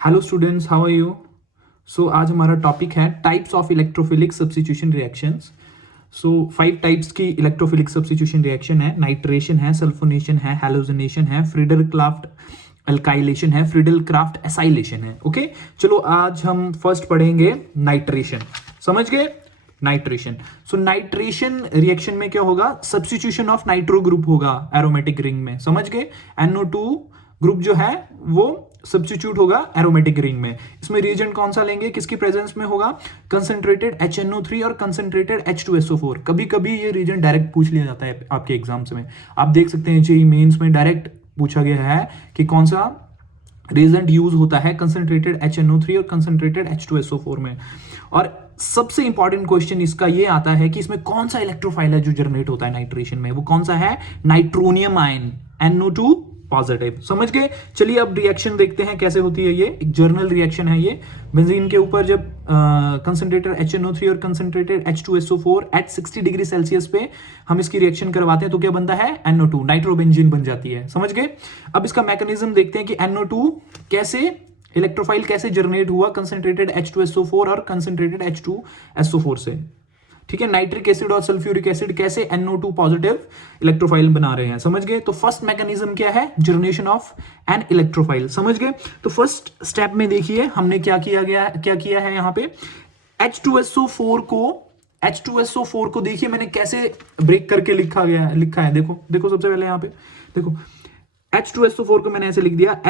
Hello students, how are you. So आज हमारा topic है types of electrophilic substitution reactions. So 5 types की electrophilic substitution reaction है। Nitration है, सल्फोनेशन है, हैलोजनेशन है, फ्रीडल क्राफ्ट अल्काइलेशन है, फ्रीडल क्राफ्ट एसाइलेशन है। ओके, चलो आज हम फर्स्ट पढ़ेंगे नाइट्रेशन। समझ गए नाइट्रेशन। सो नाइट्रेशन रिएक्शन में क्या होगा, सब्स्टिट्यूशन ऑफ नाइट्रो ग्रुप होगा एरोमेटिक रिंग में। समझ गए, NO2 ग्रुप जो है वो सब्स्टिट्यूट होगा एरोमेटिक रिंग में। इसमें रिएजेंट कौन सा लेंगे, किसकी प्रेजेंस में होगा, कंसंट्रेटेड HNO3 और कंसंट्रेटेड H2SO4। कभी कभी ये रिएजेंट डायरेक्ट पूछ लिया जाता है आपके एग्जाम्स में। आप देख सकते हैं जेईई मेंस में डायरेक्ट पूछा गया है कि कौन सा रिएजेंट यूज होता है कंसंट्रेटेड HNO3 और कंसंट्रेटेड H2SO4 में। और सबसे इंपॉर्टेंट क्वेश्चन इसका ये आता है कि इसमें कौन सा इलेक्ट्रोफाइल है जो जनरेट होता है नाइट्रेशन में, वो कौन सा है, नाइट्रोनियम आयन NO2 पॉजिटिव। समझ गए। चलिए अब रिएक्शन देखते हैं कैसे होती है। ये एक जर्नल रिएक्शन है। ये बेंजीन के ऊपर जब कंसंट्रेटेड HNO3 और concentrated H2SO4 eight 60 degree Celsius पे हम इसकी रिएक्शन करवाते हैं तो क्या बनता है, NO2 नाइट्रोबेंजीन बन जाती है। समझ गए। अब इसका मैकेनिज्म देखते हैं कि NO2 कैसे इलेक्ट्रोफाइल कैसे जनरेट हुआ कंसंट्रेटेड H2SO4 और कंसंट्रेटेड H2SO4 से। ठीक है, नाइट्रिक एसिड और सल्फ्यूरिक एसिड कैसे NO2 पॉजिटिव इलेक्ट्रोफाइल बना रहे हैं। समझ गए। तो फर्स्ट मैकेनिज्म क्या है, जनरेशन ऑफ एन इलेक्ट्रोफाइल। समझ गए। तो फर्स्ट स्टेप में देखिए हमने क्या किया है यहाँ पे, H2SO4 को देखिए मैंने कैसे ब्रेक करके लिखा है। देखो सबसे पहले यहाँ पे देखो, H2SO4 को मैंने ऐसे लिख दिया,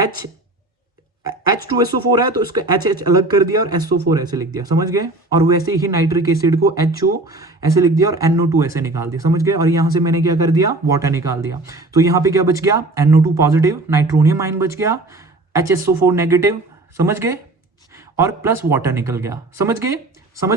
H2SO4 है तो इसका HH अलग कर दिया और SO4 ऐसे लिख दिया। समझ गए। और वैसे ही नाइट्रिक एसिड को HO ऐसे लिख दिया और NO2 ऐसे निकाल दिया। समझ गए। और यहां से मैंने क्या कर दिया, वाटर निकाल दिया। तो यहां पे क्या बच गया, NO2 पॉजिटिव नाइट्रोनियम आयन बच गया, HSO4 नेगेटिव। समझ गए। और प्लस वाटर निकल गया। समझ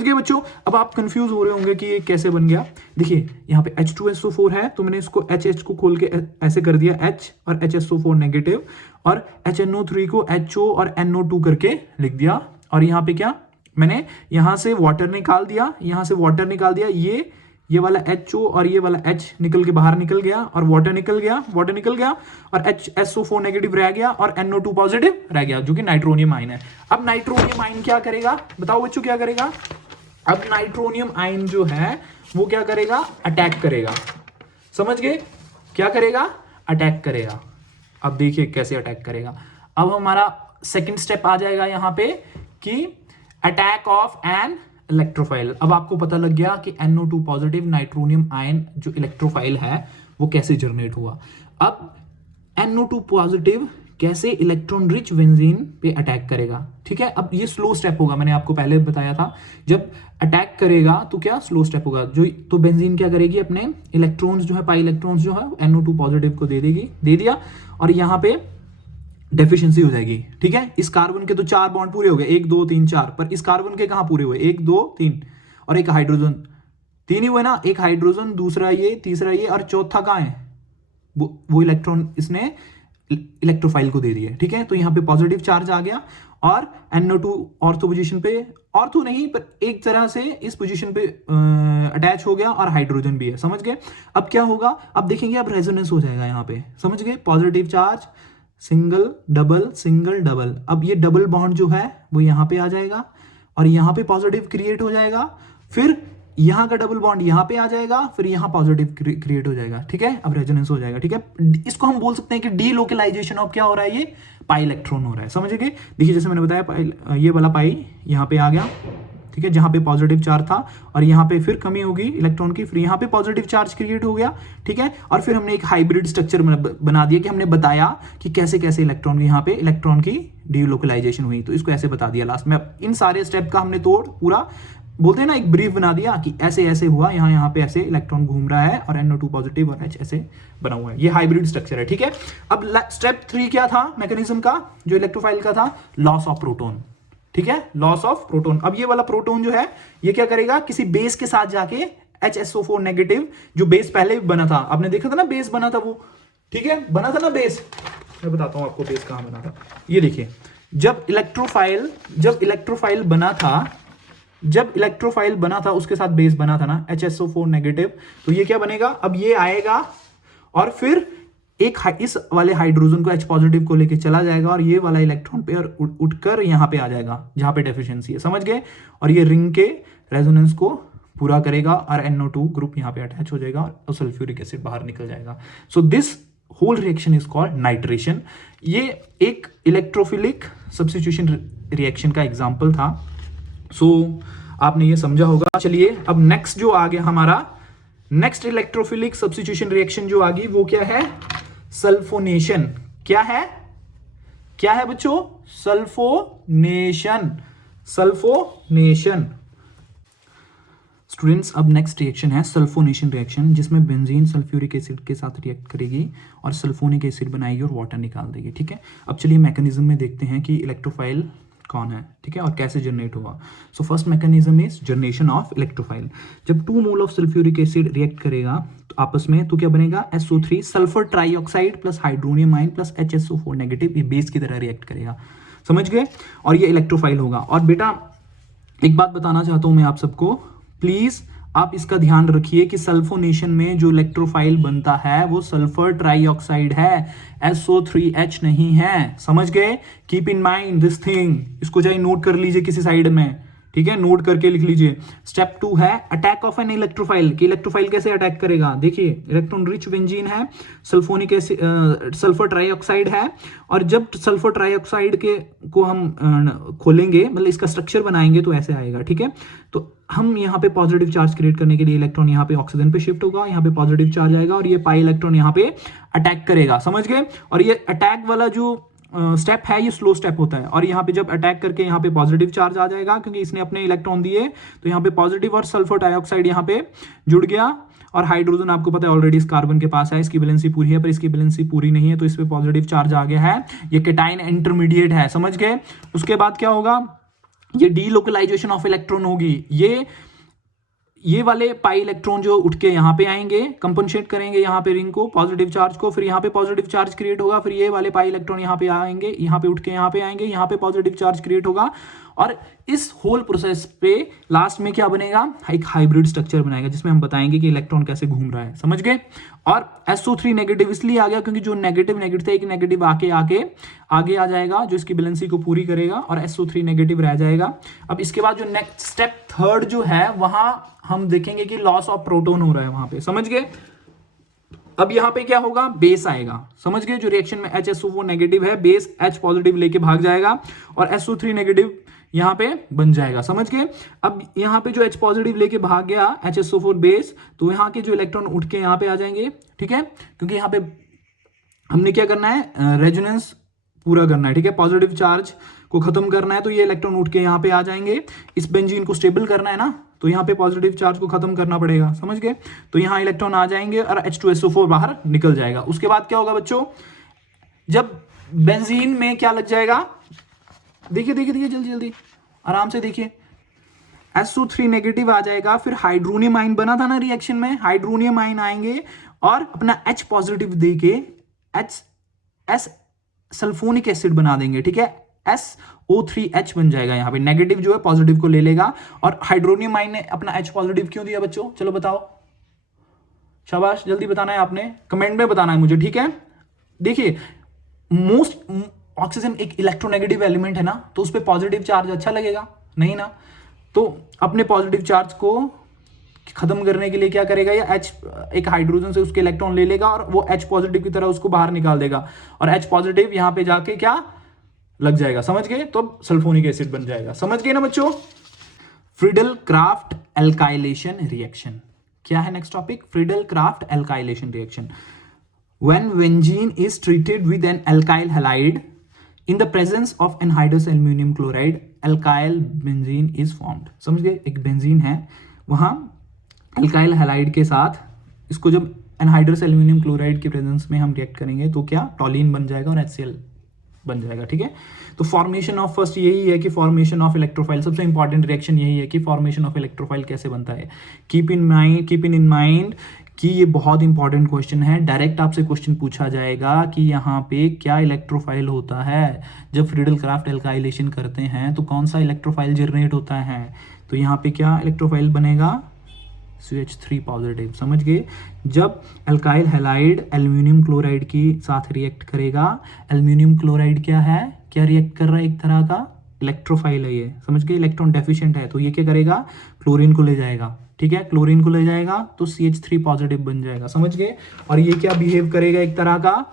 गए बच्चों। अब आप कंफ्यूज हो रहे होंगे कि ये कैसे बन गया। देखिए यहाँ पे H2SO4 है तो मैंने इसको HH को खोल के ऐसे कर दिया H और HSO4 नेगेटिव, और HNO3 को HO और NO2 करके लिख दिया। और यहाँ पे क्या, मैंने यहाँ से वाटर निकाल दिया, ये वाला HO और ये वाला H निकल के बाहर निकल गया और वाटर निकल गया और HSO4 नेगेटिव रह गया और NO2 पॉजिटिव रह गया जो कि नाइट्रोनियम आयन है। अब नाइट्रोनियम आयन क्या करेगा, बताओ बच्चों क्या करेगा। अब नाइट्रोनियम आयन जो है वो क्या करेगा, अटैक करेगा। समझ गए। क्या करेगा, अटैक करेगा। अब देखिए कैसे अटैक करेगा। अब हमारा सेकंड स्टेप आ जाएगा यहाँ पे कि अटैक ऑफ एन इलेक्ट्रोफाइल। अब आपको पता लग गया कि NO2 पॉजिटिव नाइट्रोनियम आयन जो इलेक्ट्रोफाइल है वो कैसे जनरेट हुआ। अब NO2 पॉजिटिव कैसे इलेक्ट्रॉन रिच बेंजीन पे अटैक करेगा। ठीक है, अब ये स्लो स्टेप होगा, मैंने आपको पहले बताया था जब अटैक करेगा तो क्या स्लो स्टेप होगा। तो बेंजीन क्या करेगी, अपने इलेक्ट्रॉन्स जो है, पाई इलेक्ट्रॉन्स जो है NO2 पॉजिटिव को दे दिया और यहाँ पे डेफिशिएंसी हो जाएगी। ठीक है, इस कार्बन के तो 4 बॉन्ड पूरे हो गए, 1 2 3 4, पर इस कार्बन के कहां पूरे हुए, 1 2 3 और एक हाइड्रोजन, 3 ही हुए ना, एक हाइड्रोजन, दूसरा ये, तीसरा ये और चौथा कहां है, वो इलेक्ट्रॉन इसने इलेक्ट्रोफाइल को दे दिया। ठीक है, तो यहां पे पॉजिटिव चार्ज आ गया और NO2 ऑर्थो पोजीशन पे, ऑर्थो नहीं पर एक तरह से इस पोजीशन पे अटैच हो गया और हाइड्रोजन भी है। समझ गए। अब क्या होगा, अब देखेंगे, अब रेजोनेंस हो जाएगा यहाँ पे। समझ गए, पॉजिटिव चार्ज सिंगल डबल। अब ये डबल बॉन्ड जो है वो यहां पे आ जाएगा और यहां पे पॉजिटिव क्रिएट हो जाएगा, फिर यहां का डबल बॉन्ड यहां पे आ जाएगा, फिर यहां पॉजिटिव क्रिएट हो जाएगा। ठीक है, अब रेजोनेंस हो जाएगा। ठीक है, इसको हम बोल सकते हैं कि डीलोकलाइजेशन ऑफ क्या हो रहा है, ये पाई इलेक्ट्रॉन हो रहा है। समझ गए। देखिए जैसे मैंने बताया, ये वाला पाई यहां पे आ गया। ठीक है, जहां पे पॉजिटिव चार्ज था और यहां पे फिर कमी होगी इलेक्ट्रॉन की, फिर यहां पे पॉजिटिव चार्ज क्रिएट हो गया। ठीक है, और फिर हमने एक हाइब्रिड स्ट्रक्चर बना दिया कि हमने बताया कि कैसे कैसे इलेक्ट्रॉन यहाँ पे इलेक्ट्रॉन की डीलोकलाइजेशन हुई, तो इसको ऐसे बता दिया लास्ट में। इन सारे स्टेप का हमने पूरा बोलते हैं ना, एक ब्रीफ बना दिया कि ऐसे ऐसे हुआ, यहाँ पे ऐसे इलेक्ट्रॉन घूम रहा है और NO2 पॉजिटिव और H ऐसे बना हुआ है। ये हाइब्रिड स्ट्रक्चर है। ठीक है, अब स्टेप 3 क्या था मैकेनिज्म का, जो इलेक्ट्रोफाइल का था, लॉस ऑफ प्रोटॉन। ठीक है, लॉस ऑफ प्रोटॉन। अब ये वाला प्रोटॉन जो है ये क्या करेगा, किसी बेस के साथ जाके HSO4 नेगेटिव, जो बेस पहले बना था, आपने देखा था ना बेस बना था वो। ठीक है, बना था ना बेस, मैं बताता हूं आपको बेस कहां बना था। ये देखिए, जब इलेक्ट्रोफाइल बना था उसके साथ बेस बना था ना HSO4 नेगेटिव, तो ये क्या बनेगा, अब ये आएगा और फिर इस वाले हाइड्रोजन को H पॉजिटिव को लेके चला जाएगा और ये वाला इलेक्ट्रॉन पेयर उठकर यहाँ पे आ जाएगा जहाँ पे डेफिशिएंसी है, समझ गए। और ये रिंग के रेजोनेंस को पूरा करेगा और NO2 ग्रुप यहाँ पे अटैच हो जाएगा और सल्फ्यूरिक एसिड बाहर निकल जाएगा। So this whole reaction is called nitration. ये एक इलेक्ट्रोफिलिक सब्स्टिट्यूशन रिएक्शन का एग्जाम्पल था। सो आपने ये समझा होगा। चलिए अब नेक्स्ट जो आ गया हमारा, नेक्स्ट इलेक्ट्रोफिलिक सब्स्टिट्यूशन रिएक्शन जो आ गई वो क्या है? सल्फोनेशन। क्या है? क्या है बच्चों? सल्फोनेशन। सल्फोनेशन। स्टूडेंट्स अब नेक्स्ट रिएक्शन है सल्फोनेशन रिएक्शन, जिसमें बेंजीन सल्फ्यूरिक एसिड के साथ रिएक्ट करेगी और सल्फोनिक एसिड बनाएगी और वाटर निकाल देगी। ठीक है, अब चलिए मैकेनिज्म में देखते हैं कि इलेक्ट्रोफाइल कौन है, ठीक है, और कैसे जनरेट हुआ। So first mechanism is generation of electrophile. जब 2 mole of sulphuric acid react करेगा तो आपस में तो क्या बनेगा? SO3 sulphur trioxide plus hydronium ion plus HSO4 negative, ये बेस की तरह रिएक्ट करेगा, समझ गए। और ये इलेक्ट्रोफाइल होगा। और बेटा एक बात बताना चाहता हूं मैं आप सबको, प्लीज आप इसका ध्यान रखिए कि सल्फोनेशन में जो इलेक्ट्रोफाइल बनता है वो सल्फर ट्राइऑक्साइड है, SO3H नहीं है, समझ गए। Keep in mind this thing, इसको चाहे नोट कर लीजिए किसी साइड में, ठीक है, नोट करके लिख लीजिए। स्टेप 2 है अटैक ऑफ एन इलेक्ट्रोफाइल, कि इलेक्ट्रोफाइल कैसे अटैक करेगा। देखिए इलेक्ट्रॉन रिच बेंजीन है, सल्फोनिक एसिड सल्फर ट्राइऑक्साइड है, और जब सल्फर ट्राइऑक्साइड के को हम खोलेंगे, मतलब इसका स्ट्रक्चर बनाएंगे तो ऐसे आएगा, ठीक है। तो हम यहाँ पे पॉजिटिव चार्ज क्रिएट करने के लिए इलेक्ट्रॉन यहाँ पे ऑक्सीजन पे शिफ्ट होगा, यहाँ पे पॉजिटिव चार्ज आएगा और ये पाई इलेक्ट्रॉन यहाँ पे अटैक करेगा, समझ गए। और ये अटैक वाला जो स्टेप है ये स्लो स्टेप होता है, और यहाँ पे जब अटैक करके यहाँ पे पॉजिटिव चार्ज आ जाएगा क्योंकि इसने अपने इलेक्ट्रॉन दिए, तो यहाँ पे पॉजिटिव और सल्फर डाइऑक्साइड यहाँ पे जुड़ गया, और हाइड्रोजन आपको पता है ऑलरेडी इस कार्बन के पास है, इसकी वैलेंसी पूरी है पर इसकी वैलेंसी पूरी नहीं है, तो इस पे पॉजिटिव चार्ज आ गया है, ये केटाइन इंटरमीडिएट है, समझ गए। उसके बाद क्या होगा? ये डीलोकलाइजेशन ऑफ इलेक्ट्रॉन होगी, ये वाले पाई इलेक्ट्रॉन जो उठ के यहाँ पे आएंगे, कंपनसेट करेंगे यहाँ पे रिंग को, पॉजिटिव चार्ज को, फिर यहाँ पे पॉजिटिव चार्ज क्रिएट होगा, फिर ये वाले पाई इलेक्ट्रॉन यहाँ पे आएंगे, यहाँ पे उठ के यहाँ पे आएंगे, यहाँ पे पॉजिटिव चार्ज क्रिएट होगा, और इस होल प्रोसेस पे लास्ट में क्या बनेगा? एक हाइब्रिड स्ट्रक्चर बनाएगा जिसमें हम बताएंगे कि इलेक्ट्रॉन कैसे घूम रहा है, समझ गए। और SO3 नेगेटिव इसलिए आ गया क्योंकि जो नेगेटिव थे, एक नेगेटिव आगे आ जाएगा जो इसकी बैलेंसी को पूरी करेगा, और SO3 नेगेटिव रह जाएगा। अब इसके बाद जो नेक्स्ट स्टेप थर्ड जो है वहां हम देखेंगे कि लॉस ऑफ प्रोटॉन हो रहा है वहां पे, समझ गए। अब यहाँ पे क्या होगा? बेस आएगा, समझ गए। जो रिएक्शन में HSO4 नेगेटिव है, बेस H पॉजिटिव लेके भाग जाएगा और SO3 नेगेटिव यहाँ पे बन जाएगा, समझ गए। अब यहाँ पे जो H पॉजिटिव लेके भाग गया HSO4 बेस, तो यहाँ के जो इलेक्ट्रॉन उठ के यहाँ पे आ जाएंगे, ठीक है, क्योंकि यहाँ पे हमने क्या करना है? रेजोनेंस पूरा करना है, ठीक है, पॉजिटिव चार्ज को खत्म करना है, तो ये इलेक्ट्रॉन उठ के यहाँ पे आ जाएंगे। इस बेंजीन को स्टेबल करना है ना, तो यहाँ पे पॉजिटिव चार्ज को खत्म करना पड़ेगा, समझ गए। तो यहाँ इलेक्ट्रॉन आ जाएंगे और H2SO4 बाहर निकल जाएगा। उसके बाद क्या होगा बच्चों? जब बेंजीन में क्या लग जाएगा? देखिए जल्दी आराम से देखिए, SO3 नेगेटिव आ जाएगा, फिर हाइड्रोनियम आयन बना था ना रिएक्शन में, हाइड्रोनियम आयन आएंगे और अपना H पॉजिटिव देके S सल्फोनिक एसिड बना देंगे, ठीक है, SO3H बन जाएगा। यहाँ पे नेगेटिव जो है पॉजिटिव को ले लेगा, और हाइड्रोनियम आयन ने अपना H पॉजिटिव क्यों दिया बच्चों? चलो बताओ, शाबाश, जल्दी बताना है आपने, कमेंट में बताना है मुझे, ठीक है। देखिए ऑक्सीजन एक इलेक्ट्रोनेगेटिव एलिमेंट है ना, तो उस पर पॉजिटिव चार्ज अच्छा लगेगा नहीं ना, तो अपने पॉजिटिव चार्ज को खत्म करने के लिए क्या करेगा? ये H एक हाइड्रोजन से उसके इलेक्ट्रॉन ले लेगा और वो H पॉजिटिव की तरह उसको बाहर निकाल देगा, और H पॉजिटिव यहाँ पे जाके क्या लग जाएगा, समझ गए, तो सल्फोनिक एसिड बन जाएगा, समझ गए ना बच्चों। फ्रीडल क्राफ्ट एल्काइलेशन रिएक्शन क्या है? Next topic, Friedel craft alkylation reaction. When benzene is treated with an alkyl halide in the presence of anhydrous aluminum chloride, alkyl benzene is formed। समझ गए, एक बेंजीन है, वहां अल्काइल हैलाइड के साथ इसको जब एनहाइड्रस एल्यूमिनियम क्लोराइड के प्रेजेंस में हम रिएक्ट करेंगे तो क्या? टॉलिन बन जाएगा और HCl बन जाएगा, ठीक है। तो फॉर्मेशन ऑफ फर्स्ट यही है कि फॉर्मेशन ऑफ इलेक्ट्रोफाइल, सबसे इंपॉर्टेंट रिएक्शन यही है कि फॉर्मेशन ऑफ इलेक्ट्रोफाइल कैसे बनता है। कीप इन माइंड कि ये बहुत इंपॉर्टेंट क्वेश्चन है, डायरेक्ट आपसे क्वेश्चन पूछा जाएगा कि यहाँ पे क्या इलेक्ट्रोफाइल होता है। जब फ्रीडल क्राफ्ट एल्काइलेशन करते हैं तो कौन सा इलेक्ट्रोफाइल जनरेट होता है? तो यहाँ पे क्या इलेक्ट्रोफाइल बनेगा? CH3 positive. समझ गए? जब अल्काइल हैलाइड एल्यूमिनियम क्लोराइड के साथ रिएक्ट करेगा, एल्यूमिनियम क्लोराइड क्या है, क्या रिएक्ट कर रहा है, एक तरह का इलेक्ट्रोफाइल है ये, समझ गए? इलेक्ट्रॉन डेफिशिएंट है, तो ये क्या करेगा, क्लोरीन को ले जाएगा, ठीक है, क्लोरीन को ले जाएगा तो CH3 पॉजिटिव बन जाएगा, समझ गए? और ये क्या बिहेव करेगा, एक तरह का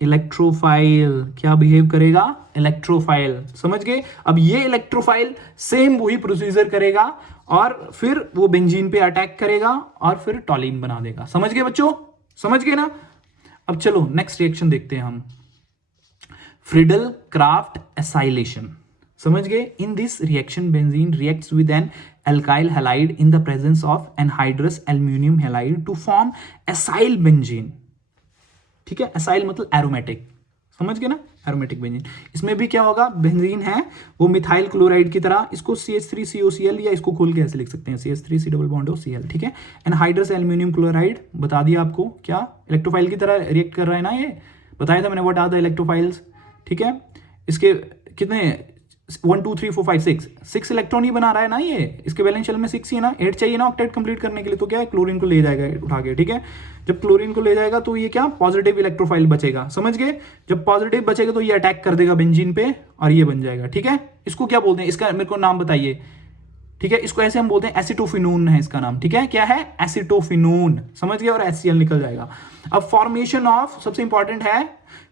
इलेक्ट्रोफाइल, क्या बिहेव करेगा, इलेक्ट्रोफाइल, समझ गए? अब ये इलेक्ट्रोफाइल सेम वही प्रोसीजर करेगा और फिर वो बेंजीन पे अटैक करेगा और फिर टॉलीन बना देगा। समझ गए बच्चों? समझ गए ना? अब चलो नेक्स्ट रिएक्शन देखते हैं हम, फ्रिडल क्राफ्ट एसाइलेशन। समझ गए? In this reaction benzene reacts with an alkyl halide in the presence of anhydrous aluminium halide to form acyl benzene। ठीक है, एसाइल मतलब एरोमेटिक, समझ गए ना, एरोमेटिक बेंजीन। इसमें भी क्या होगा, बेंजीन है वो मिथाइल क्लोराइड की तरह, इसको CH3COCl या इसको खोल के ऐसे लिख सकते हैं CH3C डबल बॉन्ड OCl, ठीक है। एनहाइड्रस एल्यूमिनियम क्लोराइड बता दिया आपको, क्या इलेक्ट्रोफाइल की तरह रिएक्ट कर रहा है ना, ये बताया था मैंने, व्हाट आर द इलेक्ट्रोफाइल्स, ठीक है। इसके कितने 1 2 3 4 5 6 इलेक्ट्रॉन ही बना रहा है ना ये, इसके वैलेंस शेल में 6 ही है ना, 8 चाहिए ना ऑक्टेट कंप्लीट करने के लिए, तो क्या है, क्लोरीन को ले जाएगा उठा के, ठीक है। जब क्लोरीन को ले जाएगा तो ये क्या, पॉजिटिव इलेक्ट्रोफाइल बचेगा, समझ गए? जब पॉजिटिव बचेगा तो ये अटैक कर देगा बेंजीन पे और ये बन जाएगा, ठीक है। इसको क्या बोलते हैं, इसका मेरे को नाम बताइए, ठीक है। इसको ऐसे हम बोलते हैं, एसिटोफिनोन है इसका नाम, ठीक है। क्या है, एसिटोफिनोन, समझ गए? और HCl निकल जाएगा। अब फॉर्मेशन ऑफ, सबसे इंपॉर्टेंट है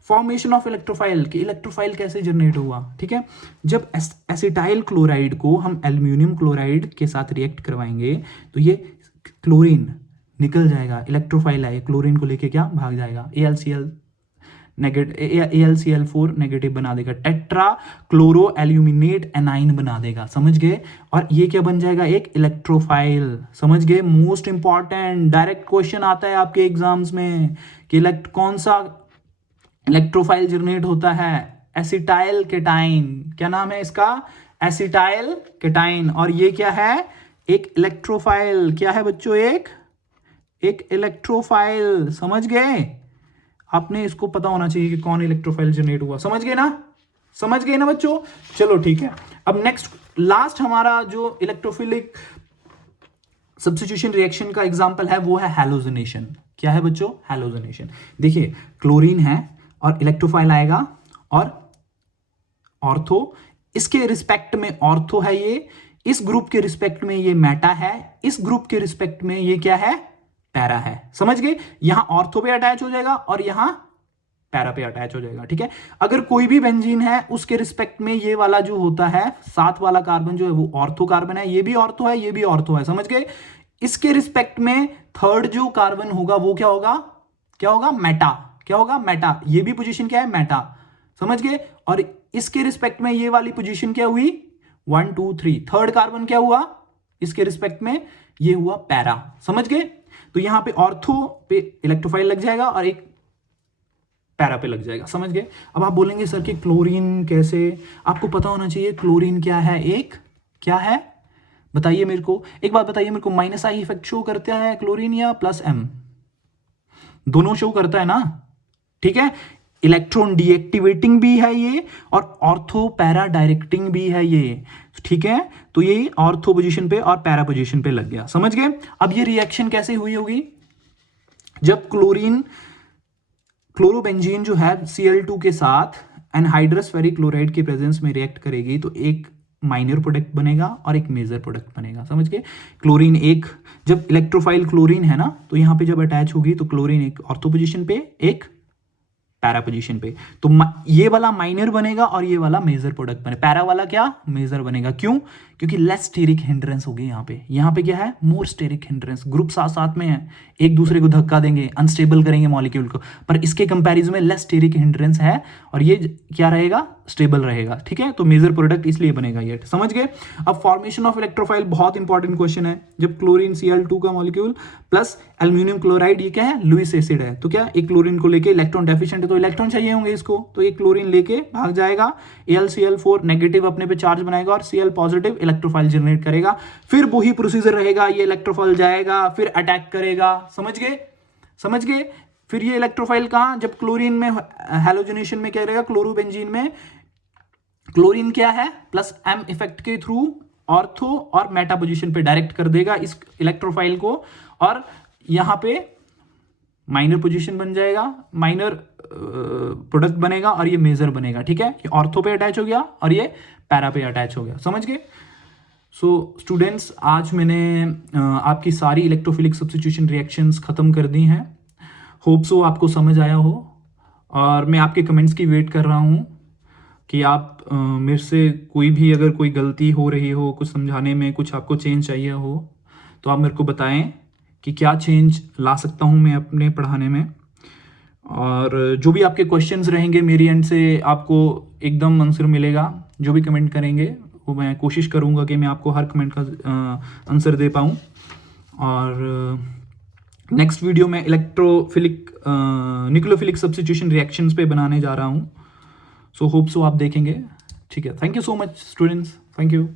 फॉर्मेशन ऑफ इलेक्ट्रोफाइल, कि इलेक्ट्रोफाइल कैसे जनरेट हुआ, ठीक है। जब एसिटाइल क्लोराइड को हम एल्यूमिनियम क्लोराइड के साथ रिएक्ट करवाएंगे तो ये क्लोरीन निकल जाएगा, इलेक्ट्रोफाइल है, क्लोरीन को लेके क्या भाग जाएगा, AlCl4 नेगेटिव बना देगा, टेट्रा क्लोरो एल्यूमिनेट एनाइन बना देगा, समझ गए? और ये क्या बन जाएगा, एक इलेक्ट्रोफाइल, समझ गए? मोस्ट इंपॉर्टेंट डायरेक्ट क्वेश्चन आता है आपके एग्जाम्स में कि कौन सा इलेक्ट्रोफाइल जनरेट होता है, एसिटाइल केटाइन, क्या नाम है इसका, एसिटाइल केटाइन। और ये क्या है, एक इलेक्ट्रोफाइल, क्या है बच्चों, एक इलेक्ट्रोफाइल, समझ गए? आपने इसको पता होना चाहिए कि कौन इलेक्ट्रोफाइल जनरेट हुआ, समझ गए ना, समझ गए ना बच्चों? चलो ठीक है, अब नेक्स्ट लास्ट हमारा जो इलेक्ट्रोफिलिक सब्स्टिट्यूशन रिएक्शन का एग्जांपल है वो है हैलोजनेशन। क्या है बच्चों, हैलोजनेशन। देखिए, क्लोरीन है और इलेक्ट्रोफाइल आएगा और ऑर्थो, इसके रिस्पेक्ट में ऑर्थो है ये, इस ग्रुप के रिस्पेक्ट में ये मेटा है, इस ग्रुप के रिस्पेक्ट में ये क्या है, पैरा है, समझ गए? यहां ऑर्थो पे अटैच हो जाएगा और यहां पैरा पे अटैच हो जाएगा, ठीक है। अगर कोई भी बेंजीन है उसके रिस्पेक्ट में ये वाला जो होता है, साथ वाला कार्बन जो है वो ऑर्थो कार्बन है, ये भी ऑर्थो है, ये भी ऑर्थो है, समझ गए? इसके रिस्पेक्ट में थर्ड जो कार्बन होगा वो क्या होगा, क्या होगा, मेटा, क्या होगा, मेटा। ये भी पोजीशन क्या है, मेटा, समझ गए? और इसके रिस्पेक्ट में ये वाली पोजीशन क्या हुई, 1 2 3, थर्ड कार्बन क्या हुआ इसके रिस्पेक्ट में, ये हुआ पैरा, समझ गए? तो यहां पे ऑर्थो पे इलेक्ट्रोफाइल लग जाएगा और एक पैरा पे लग जाएगा, समझ गए? अब आप बोलेंगे सर कि क्लोरीन कैसे, आपको पता होना चाहिए क्लोरीन क्या है, एक क्या है, बताइए मेरे को, एक बात बताइए मेरे को, -I इफेक्ट शो करता है क्लोरीन या +M, दोनों शो करता है ना, ठीक है। इलेक्ट्रॉन डीएक्टिवेटिंग भी है ये और ऑर्थो पैरा डायरेक्टिंग भी है ये, ठीक है। तो ये ऑर्थो पोजीशन पे और पैरा पोजीशन पे लग गया, समझ गए? अब ये रिएक्शन कैसे हुई होगी, जब क्लोरोबेंजीन जो है Cl2 के साथ एनहाइड्रस फेरिक क्लोराइड के प्रेजेंस में रिएक्ट करेगी तो एक माइनर प्रोडक्ट बनेगा और एक मेजर प्रोडक्ट बनेगा, समझ गए? क्लोरीन एक, जब इलेक्ट्रोफाइल क्लोरीन है ना, तो यहां पे जब अटैच होगी तो क्लोरीन एक ऑर्थो पोजीशन पे, एक पैरा पोजीशन पे, तो ये वाला माइनर बनेगा और ये वाला मेजर प्रोडक्ट बने, पैरा वाला क्या, मेजर बनेगा। क्यों? क्योंकि लेस स्टेरिक हिंड्रेंस होगी यहाँ पे क्या है, मोर स्टेरिक हिंड्रेंस, ग्रुप साथ साथ में है, एक दूसरे को धक्का देंगे, अनस्टेबल करेंगे मॉलिक्यूल को, पर इसके कंपैरिजन में लेस स्टेरिक हिंड्रेंस है और ये क्या रहेगा, स्टेबल रहेगा, ठीक है। तो मेजर प्रोडक्ट इसलिए बनेगा ये, समझ गए? अब फॉर्मेशन ऑफ इलेक्ट्रोफाइल बहुत इंपॉर्टेंट क्वेश्चन है, जब क्लोरीन Cl2 का मॉलिक्यूल प्लस एल्यूमिनियम क्लोराइड, ये क्या है, लुईस एसिड है, तो क्या एक क्लोरीन को लेके इलेक्ट्रॉन डेफिशिएंट है तो इलेक्ट्रॉन चाहिए होंगे इसको, तो एक क्लोरीन लेके भाग जाएगा, AlCl4 नेगेटिव अपने पे चार्ज बनाएगा और Cl पॉजिटिव इलेक्ट्रोफाइल जनरेट करेगा, फिर वही प्रोसीजर रहेगा, ये इलेक्ट्रोफाइल जाएगा फिर अटैक करेगा, समझ गए, समझ गए? फिर ये इलेक्ट्रोफाइल कहां, जब क्लोरीन में हैलोजनेशन में क्या रहेगा, क्लोरोबेंजीन में क्लोरीन क्या है, +M इफेक्ट के थ्रू ऑर्थो और मेटा पोजीशन पे डायरेक्ट कर देगा इस इलेक्ट्रोफाइल को और यहाँ पे माइनर पोजीशन बन जाएगा, माइनर प्रोडक्ट बनेगा और ये मेजर बनेगा, ठीक है। ये ऑर्थो पे अटैच हो गया और ये पैरा पे अटैच हो गया, समझ गए। सो स्टूडेंट्स, आज मैंने आपकी सारी इलेक्ट्रोफिलिक सब्स्टिट्यूशन रिएक्शंस खत्म कर दी हैं। होप सो आपको समझ आया हो, और मैं आपके कमेंट्स की वेट कर रहा हूँ कि आप मेरे से कोई भी अगर कोई गलती हो रही हो, कुछ समझाने में कुछ आपको चेंज चाहिए हो, तो आप मेरे को बताएं कि क्या चेंज ला सकता हूँ मैं अपने पढ़ाने में। और जो भी आपके क्वेश्चंस रहेंगे मेरी एंड से आपको एकदम आंसर मिलेगा। जो भी कमेंट करेंगे वो मैं कोशिश करूँगा कि मैं आपको हर कमेंट का आंसर दे पाऊँ। और नेक्स्ट वीडियो में इलेक्ट्रोफिलिक न्यूक्लियोफिलिक सब्स्टिट्यूशन रिएक्शंस पे बनाने जा रहा हूँ। सो होप सो आप देखेंगे, ठीक है। Thank you so much students, thank you.